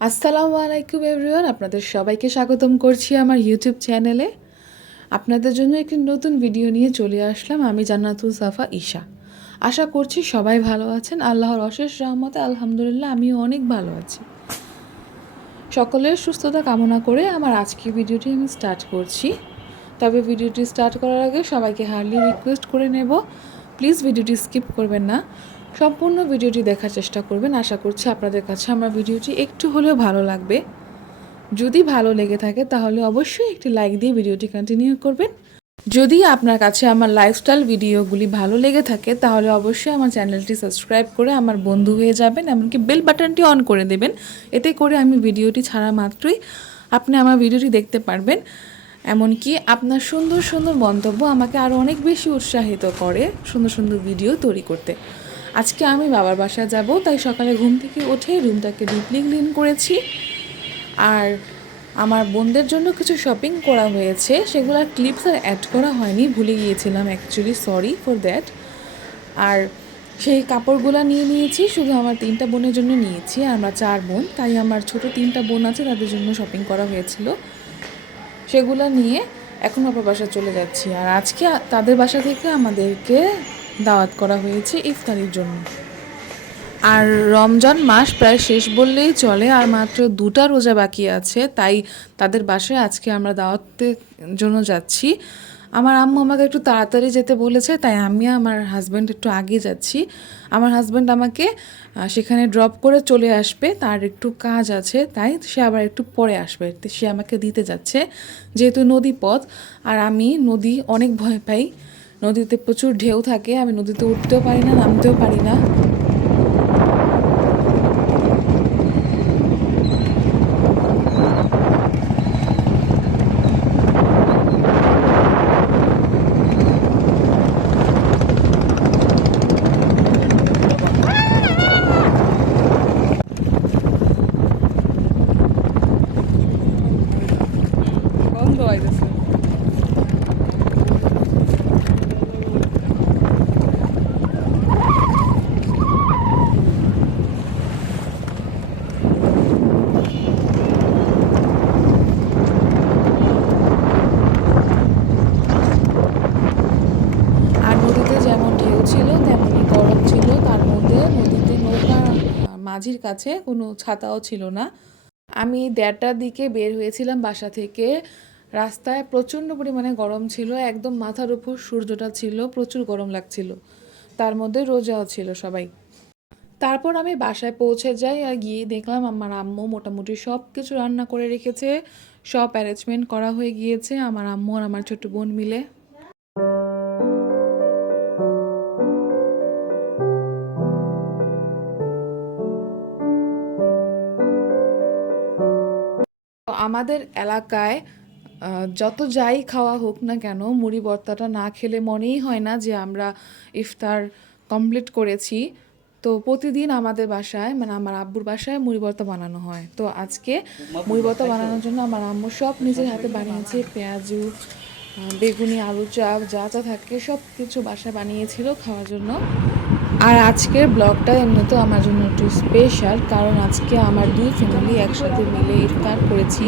আসসালামু আলাইকুম এভরিওয়ান, আপনাদের সবাইকে স্বাগতম করছি আমার ইউটিউব চ্যানেলে। আপনাদের জন্য একটি নতুন ভিডিও নিয়ে চলে আসলাম। আমি জান্নাতুল সাফা ঈশা। আশা করছি সবাই ভালো আছেন। আল্লাহর অশেষ রহমতে আলহামদুলিল্লাহ আমিও অনেক ভালো আছি। সকলের সুস্থতা কামনা করে আমার আজকের ভিডিওটি আমি স্টার্ট করছি। তবে ভিডিওটি স্টার্ট করার আগে সবাইকে হার্ডলি রিকোয়েস্ট করে নেব, প্লিজ ভিডিওটি স্কিপ করবেন না, সম্পূর্ণ ভিডিওটি দেখার চেষ্টা করবেন। আশা করছি আপনাদের কাছে আমার ভিডিওটি একটু হলেও ভালো লাগবে। যদি ভালো লেগে থাকে তাহলে অবশ্যই একটি লাইক দিয়ে ভিডিওটি কন্টিনিউ করবেন। যদি আপনার কাছে আমার লাইফস্টাইল ভিডিওগুলি ভালো লেগে থাকে তাহলে অবশ্যই আমার চ্যানেলটি সাবস্ক্রাইব করে আমার বন্ধু হয়ে যাবেন, এমনকি বেল বাটনটি অন করে দেবেন। এতে করে আমি ভিডিওটি ছাড়া মাত্রই আপনি আমার ভিডিওটি দেখতে পারবেন। এমনকি আপনার সুন্দর সুন্দর মন্তব্য আমাকে আরও অনেক বেশি উৎসাহিত করে সুন্দর সুন্দর ভিডিও তৈরি করতে। আজকে আমি বাবার বাসায় যাব, তাই সকালে ঘুম থেকে উঠে রুমটাকে ডিপলি ক্লিন করেছি। আর আমার বোনদের জন্য কিছু শপিং করা হয়েছে, সেগুলো ক্লিপস আর অ্যাড করা হয়নি, ভুলে গিয়েছিলাম অ্যাকচুয়ালি, সরি ফর দ্যাট। আর সেই কাপড়গুলো নিয়ে নিয়েছি, শুধু আমার 3টা বোনের জন্য নিয়েছি। আমরা 4 বোন, তাই আমার ছোট 3টা বোন আছে, তাদের জন্য শপিং করা হয়েছিল। সেগুলো নিয়ে এখন বাবার বাসা চলে যাচ্ছি। আর আজকে তাদের বাসা থেকে আমাদেরকে দাওয়াত করা হয়েছে ইফতারির জন্য। আর রমজান মাস প্রায় শেষ বললেই চলে, আর মাত্র 2টা রোজা বাকি আছে, তাই তাদের বাসায় আজকে আমরা দাওয়াতের জন্য যাচ্ছি। আমার আম্মু আমাকে একটু তাড়াতাড়ি যেতে বলেছে, তাই আমি আমার হাজব্যান্ড একটু আগে যাচ্ছি। আমার হাজব্যান্ড আমাকে সেখানে ড্রপ করে চলে আসবে, তার একটু কাজ আছে, তাই সে আবার একটু পরে আসবে। সে আমাকে দিতে যাচ্ছে, যেহেতু নদী পথ, আর আমি নদী অনেক ভয় পাই। নদীতে প্রচুর ঢেউ থাকে, আমি নদীতে উঠতেও পারি না, নামতেও পারি না। বন্ধ হইতেছে। আর নদীতে যেমন ঢেউ ছিল তেমনই গরম ছিল, তার মধ্যে নদীতে নৌকা মাঝির কাছে কোনো ছাতাও ছিল না। আমি 1:30টার দিকে বের হয়েছিলাম বাসা থেকে। রাস্তায় প্রচণ্ড পরিমাণে গরম ছিল, একদম মাথার উপর সূর্যটা ছিল, প্রচুর গরম লাগছিল, তার মধ্যে রোজাও ছিল সবাই। তারপর আমি বাসায় পৌঁছে যাই, আর গিয়ে দেখলাম আমার আম্মু মোটামুটি সব কিছু রান্না করে রেখেছে, সব অ্যারেঞ্জমেন্ট করা হয়ে গিয়েছে আমার আম্মু আর আমার ছোট বোন মিলে। আমাদের এলাকায় যত যাই খাওয়া হোক না কেন, মুড়ি ভর্তাটা না খেলে মনেই হয় না যে আমরা ইফতার কমপ্লিট করেছি। তো প্রতিদিন আমাদের বাসায়, মানে আমার আব্বুর বাসায় মুড়ি ভর্তা বানানো হয়। তো আজকে মুড়ি ভর্তা বানানোর জন্য আমার আম্মু সব নিজের হাতে বানিয়েছে, পেঁয়াজু, বেগুনি, আলু চাপ, যা যা থাকে সব কিছু বাসায় বানিয়েছিল খাওয়ার জন্য। আর আজকের ব্লগটা এমনিতেও আমার জন্য একটু স্পেশাল, কারণ আজকে আমার 2 ফ্যামিলি একসাথে মিলে ইফতার করেছি।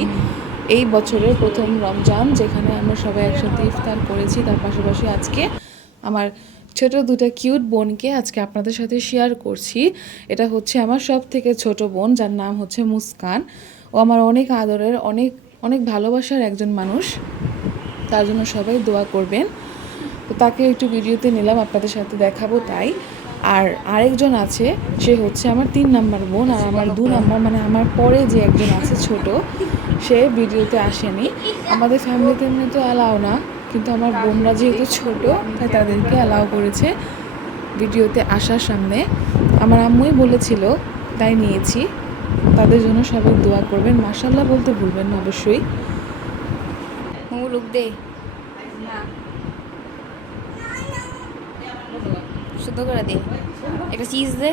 এই বছরের প্রথম রমজান, যেখানে আমরা সবাই একসাথে ইফতার করেছি। তার পাশাপাশি আজকে আমার ছোট 2টা কিউট বোনকে আজকে আপনাদের সাথে শেয়ার করছি। এটা হচ্ছে আমার সব থেকে ছোট বোন, যার নাম হচ্ছে মুস্কান। ও আমার অনেক আদরের, অনেক অনেক ভালোবাসার একজন মানুষ, তার জন্য সবাই দোয়া করবেন। তো তাকে একটু ভিডিওতে নিলাম, আপনাদের সাথে দেখাবো তাই। আর আরেকজন আছে, সে হচ্ছে আমার 3 নাম্বার বোন, আর আমার 2 নাম্বার, মানে আমার পরে যে একজন আছে ছোট, সে ভিডিওতে আসেনি। আমাদের ফ্যামিলিতে এমনি তো অ্যালাও না, কিন্তু আমার বোনরা যেহেতু ছোট তাই তাদেরকে অ্যালাও করেছে ভিডিওতে আসার সামনে। আমার আম্মুই বলেছিল তাই নিয়েছি। তাদের জন্য সবাই দোয়া করবেন, মাশাআল্লাহ বলতে ভুলবেন না অবশ্যই। লুক দে শুদ্ধ করে দে, একটা চিজ দে।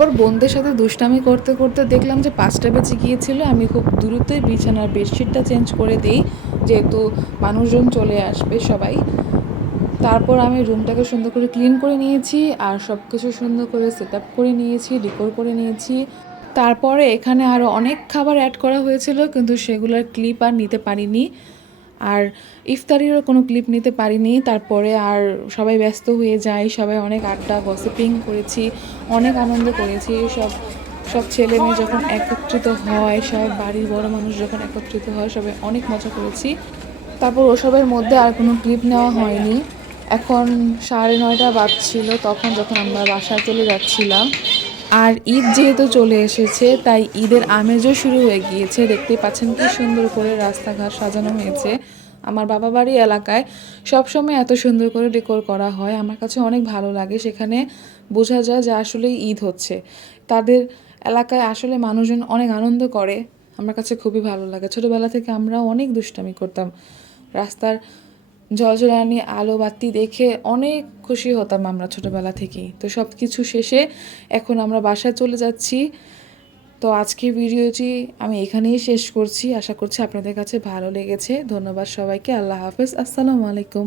তারপর বোনদের সাথে দুষ্টামি করতে করতে দেখলাম যে 5টা বেজে গিয়েছিল। আমি খুব দ্রুতই বিছানার বেডশিটটা চেঞ্জ করে দিই, যেহেতু মানুষজন চলে আসবে সবাই। তারপর আমি রুমটাকে সুন্দর করে ক্লিন করে নিয়েছি আর সব কিছু সুন্দর করে সেট আপ করে নিয়েছি, ডেকোর করে নিয়েছি। তারপরে এখানে আরও অনেক খাবার অ্যাড করা হয়েছিল, কিন্তু সেগুলোর ক্লিপ আর নিতে পারিনি, আর ইফতারিরও কোনো ক্লিপ নিতে পারিনি। তারপরে আর সবাই ব্যস্ত হয়ে যায়, সবাই অনেক আড্ডা গসিপিং করেছি, অনেক আনন্দ করেছি। সব সব ছেলে মেয়ে যখন একত্রিত হয়, সব বাড়ির বড় মানুষ যখন একত্রিত হয়, সবাই অনেক মজা করেছি। তারপর ওসবের মধ্যে আর কোনো ক্লিপ নেওয়া হয়নি। এখন 9:30 বাজছিল তখন, যখন আমরা বাসায় চলে যাচ্ছিলাম। আর ঈদ যেহেতু চলে এসেছে, তাই ঈদের আমেজও শুরু হয়ে গিয়েছে। দেখতেই পাচ্ছেন কি সুন্দর করে রাস্তাঘাট সাজানো হয়েছে। আমার বাবা বাড়ি এলাকায় সবসময় এত সুন্দর করে ডেকোর করা হয়, আমার কাছে অনেক ভালো লাগে। সেখানে বোঝা যায় যে আসলেই ঈদ হচ্ছে। তাদের এলাকায় আসলে মানুষজন অনেক আনন্দ করে, আমার কাছে খুবই ভালো লাগে। ছোটোবেলা থেকে আমরা অনেক দুষ্টামি করতাম, রাস্তার ঝলঝলানি আলো বাতি দেখে অনেক খুশি হতাম আমরা ছোটোবেলা থেকেই। তো সব কিছু শেষে এখন আমরা বাসায় চলে যাচ্ছি। তো আজকের ভিডিওটি আমি এখানেই শেষ করছি। আশা করছি আপনাদের কাছে ভালো লেগেছে। ধন্যবাদ সবাইকে। আল্লাহ হাফেজ। আসসালামু আলাইকুম।